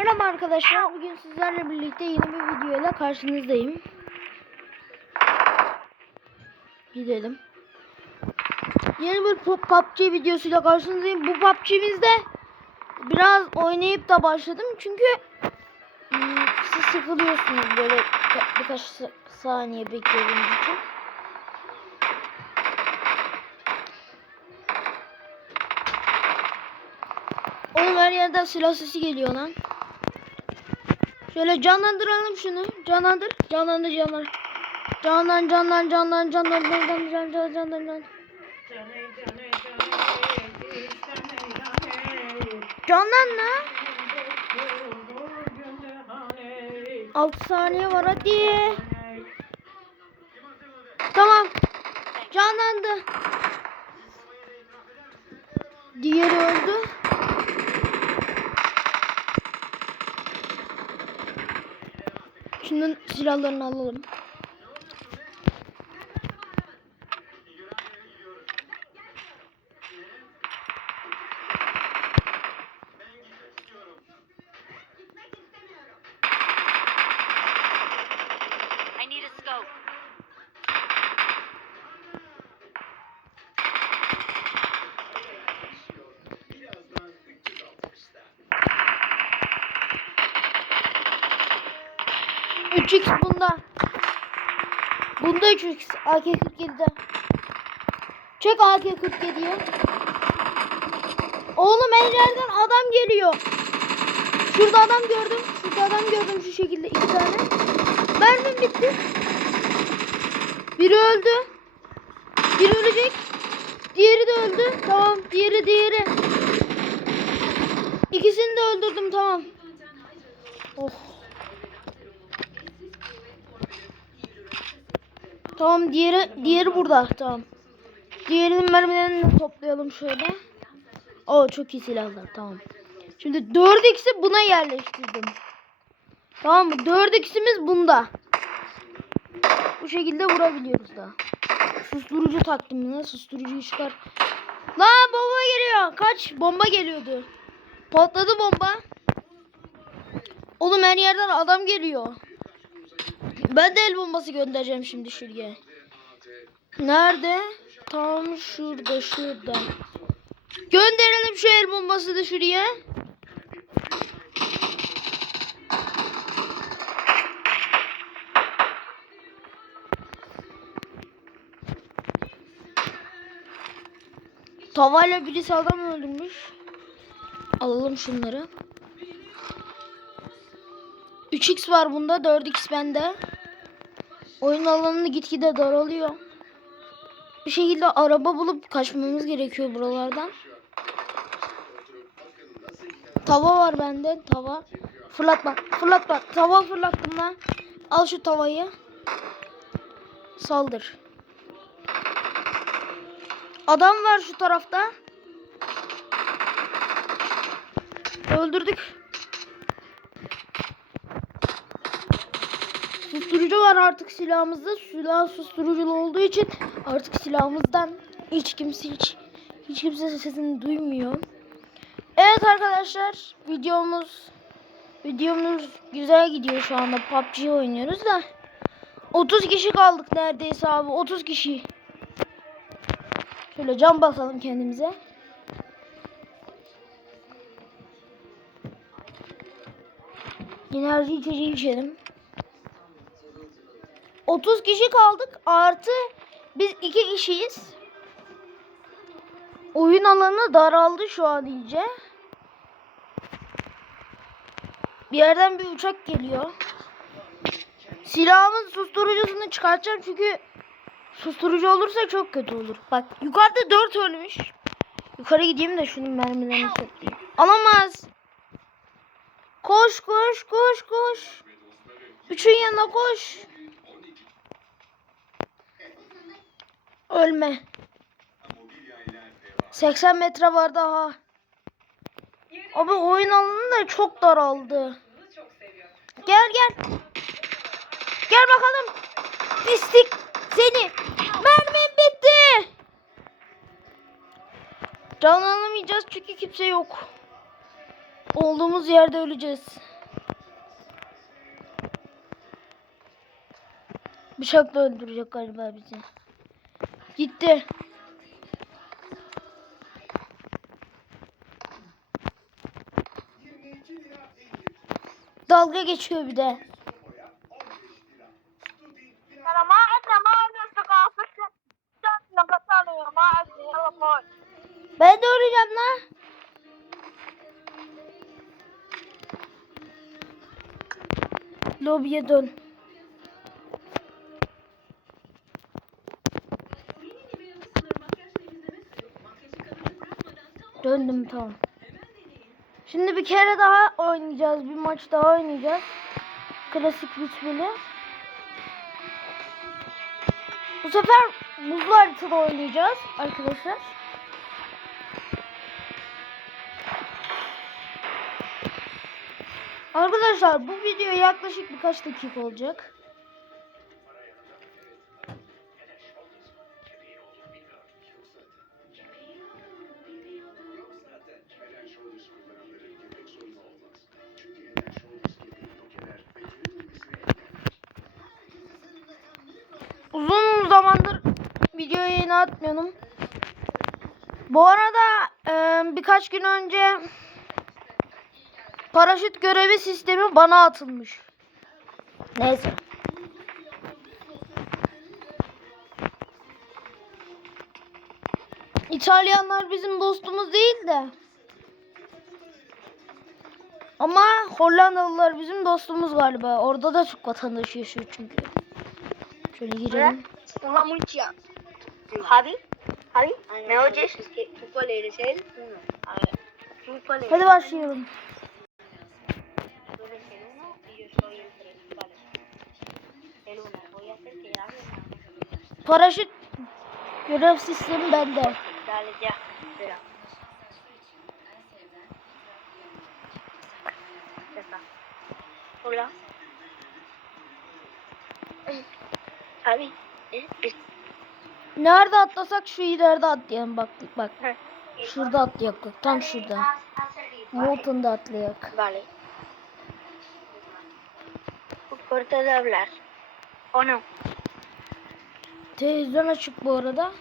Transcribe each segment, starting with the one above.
Merhaba arkadaşlar. Bugün sizlerle birlikte yeni bir videoyla karşınızdayım. Gidelim. Yeni bir PUBG videosuyla karşınızdayım. Bu PUBG'mizde biraz oynayıp da başladım. Çünkü hmm, siz sıkılıyorsunuz böyle ka- birkaç sa- saniye beklediğiniz için. Oğlum her yerden silah sesi geliyor lan. Şöyle canlandıralım şunu. Canlandır. Canlandır canlandır. Canlan canlan canlan canlan canlan canlan canlan canlan canlan. Canlan lan. 6 saniye var hadi. Tamam. Canlandı. Diğeri öldü. Şunun silahlarını alalım. 3x bunda. Bunda 3x AK-47'de. Çek AK-47'yi. Oğlum her adam geliyor. Şurada adam gördüm. Şurada adam gördüm şu şekilde iki tane. Mermim bitti. Biri öldü. Biri ölecek. Diğeri de öldü. Tamam. Diğeri diğeri. İkisini de öldürdüm tamam. Oh. Tamam diğeri diğeri burada. Tamam. Diğerinin mermilerini toplayalım şöyle. Oo çok iyi silahlar. Tamam. Şimdi 4x'i buna yerleştirdim. Tamam mı? 4x'imiz bunda. Bu şekilde vurabiliyoruz da. Susturucu taktım buna. Susturucuyu çıkar. Lan bomba geliyor. Kaç? Bomba geliyordu. Patladı bomba. Oğlum her yerden adam geliyor. Ben de el bombası göndereceğim şimdi şuraya. Nerede? Tam şurada şurada. Gönderelim şu el bombasını şuraya. Tavayla birisi adam öldürmüş. Alalım şunları. 3x var bunda, 4x bende. Oyun alanı gitgide daralıyor. Bir şekilde araba bulup kaçmamız gerekiyor buralardan. Tava var bende, tava. Fırlatma, fırlatma. Tava fırlattım lan. Al şu tavayı. Saldır. Adam var şu tarafta. Öldürdük. Susturucu var artık silahımızda. Silah susturuculu olduğu için artık silahımızdan hiç kimse hiç hiç kimse sesini duymuyor. Evet arkadaşlar videomuz videomuz güzel gidiyor şu anda. PUBG oynuyoruz da 30 kişi kaldık neredeyse abi 30 kişi. Şöyle cam basalım kendimize. Enerji içeceği içelim. 30 kişi kaldık. Artı biz 2 kişiyiz. Oyun alanı daraldı şu an iyice. Bir yerden bir uçak geliyor. Silahımın susturucusunu çıkartacağım çünkü susturucu olursa çok kötü olur. Bak yukarıda 4 ölmüş. Yukarı gideyim de şunun mermilerini toplayayım. Alamaz. Koş koş koş koş. Üçün yanına koş. Ölme. 80 metre var daha. Abi oyun alanı da çok daraldı. Gel gel. Gel bakalım. Pislik seni. Mermim bitti. Canlanamayacağız çünkü kimse yok. Olduğumuz yerde öleceğiz. Bıçakla öldürecek galiba bizi. Gitti. Dalga geçiyor bir de. Ben de öleceğim lan. Lobiye dön. Döndüm tamam. Şimdi bir kere daha oynayacağız. Bir maç daha oynayacağız. Klasik bitmeli. Bu sefer buzlu haritada oynayacağız arkadaşlar. Arkadaşlar bu video yaklaşık birkaç dakika olacak. Video yayını atmıyorum. Bu arada e, birkaç gün önce paraşüt görevi sistemi bana atılmış. Neyse. İtalyanlar bizim dostumuz değil de. Ama Hollandalılar bizim dostumuz galiba. Orada da Türk vatandaşı yaşıyor çünkü. Şöyle girelim. Mucha. Javi, Javi, ¿me oyes? Es que tú cuál eres él. A ver, tú cuál eres. Hadi başlayalım. Tú eres el uno y yo soy el tres. Vale. El uno. Voy a hacer que hable. Paraşüt görev sistemi bende. Dale, ya. Espera. Hola. Javi, ¿eh? Nerede atlasak şu ileride atlayalım bak bak. Şurada atlayak bak tam şurada. Molton'da atlayak. Vale. Corta de hablar. ¿O no? Televizyon açık bu arada.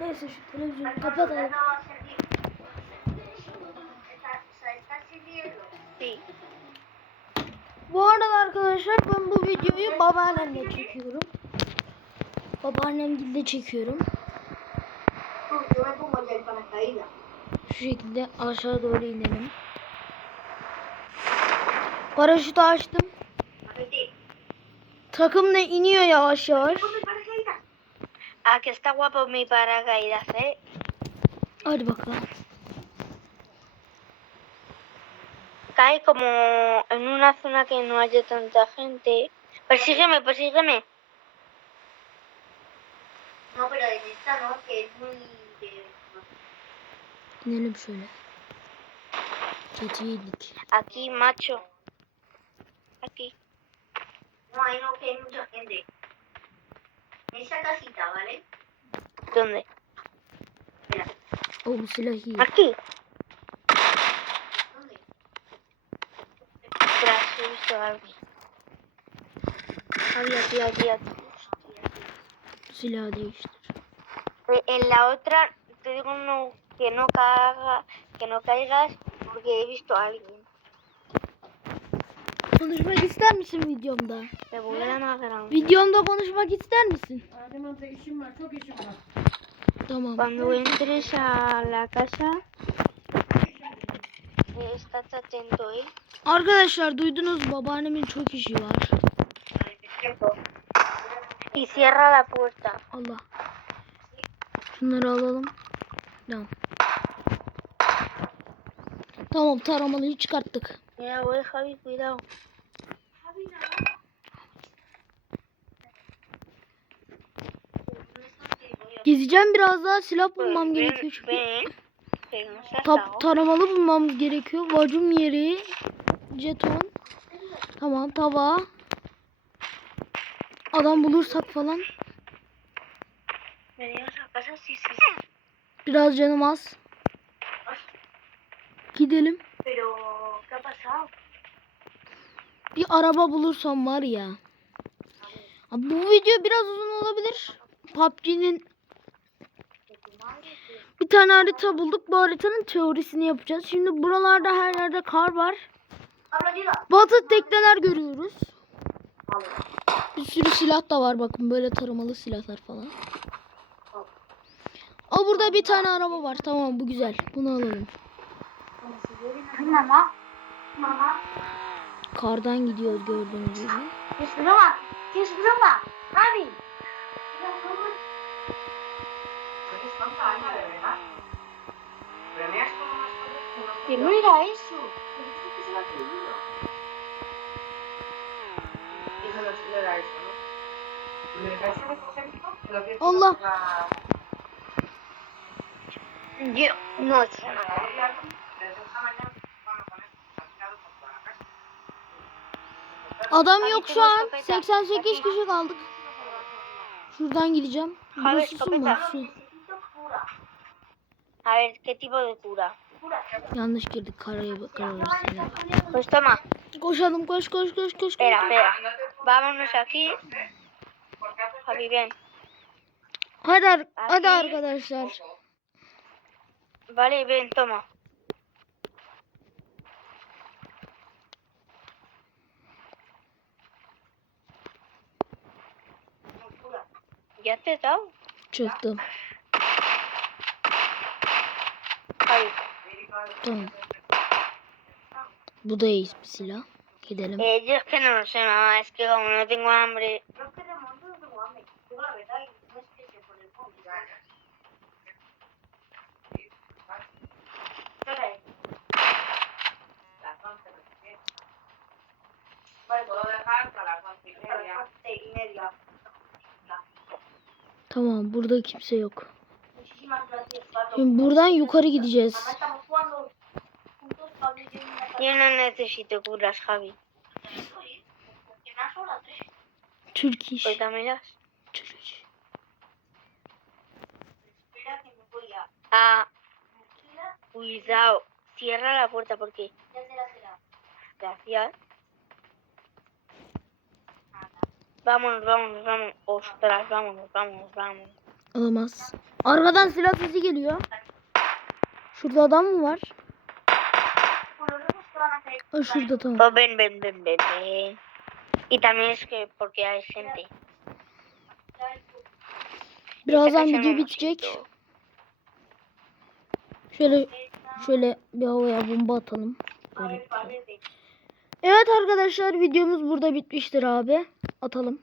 Neyse şu televizyonu kapatalım. Bu arada arkadaşlar ben bu videoyu babaannemle çekiyorum. Babaannemle çekiyorum. Şu şekilde aşağı doğru inelim. Paraşütü açtım. Takım da iniyor yavaş yavaş. Que está guapo mi paracaídas, ¿eh? Hadi bakalım. Cae como en una zona que no haya tanta gente. Persígueme, persígueme. No, pero en esta no, que es muy... İnelim şöyle. Keçi indik. Aquí, macho. Aquí. No, ahí no, que hay mucha gente. En esa casita, ¿vale? ¿Dónde? Mira. O bu silah iyi. Aquí. ¿Dónde? Tras, he visto a alguien. Aquí, aquí, aquí, En la otra, te digo no, que no caiga, que no caigas porque he visto a alguien. Konuşmak ister misin videomda? A más grande. Videomda konuşmak ister misin? Adem'de işim var, çok işim var. Tamam. Cuando entres a la casa, estate atento, ¿eh? Arkadaşlar duydunuz babaannemin çok işi var. Y cierra la puerta. Allah. Şunları alalım. Tamam. Tamam taramalıyı çıkarttık. Mira, voy, Javi, cuidado. Gezeceğim biraz daha silah bulmam gerekiyor çünkü. ven, que no seas Ta- vago. taramalı bulmamız gerekiyor. Vacum yeri. Jeton. Tamam tava. Adam bulursak falan. Biraz canım az. Gidelim. Bir araba bulursam var ya. Bu video biraz uzun olabilir. PUBG'nin bir tane harita bulduk. Bu haritanın teorisini yapacağız. Şimdi buralarda her yerde kar var. Batı tekneler görüyoruz. Bir sürü silah da var bakın böyle tarımalı silahlar falan. Aa burada bir tane araba var. Tamam bu güzel. Bunu alalım. Mama. Mama. Kardan gidiyoruz gördüğünüz gibi. ¿Qué es broma? ¿Qué es broma? Javi. Que no era eso. Allah. No sé. Adam yok şu an. 88 kişi kaldık. Şuradan gideceğim. Burası su mu? Su. A ver, ¿qué tipo de cura? Yanlış girdik karaya kararasına. Pues toma. Koşalım koş koş koş koş. Espera, espera. Vámonos aquí. Hadi, ar- hadi Aquí. arkadaşlar. Vale, ven, toma. ¿Ya te he dado? Çıktım. Javi. Tamam. Bu da iyi bir silah. Gidelim. Eh, yo es que no lo sé, mamá. Es que como no tengo hambre. Tamam burada kimse yok. Şimdi buradan yukarı gideceğiz. Yo no necesito curas, Javi. Türk iş. Pues dámelas. Türk iş. Ah, cuidado. Cierra la puerta porque. Gracias. Vámonos, vámonos, vámonos. Ostras, vámonos, vámonos, vámonos. Alamaz. Arkadan silah sesi geliyor. Şurada adam mı var? Aa, şurada tamam. Pues ven, ven, ven, ven, ven. Y también es que porque hay gente. Birazdan video bitecek. Şöyle şöyle bir havaya bomba atalım. Böyle. Evet arkadaşlar videomuz burada bitmiştir abi. Atalım.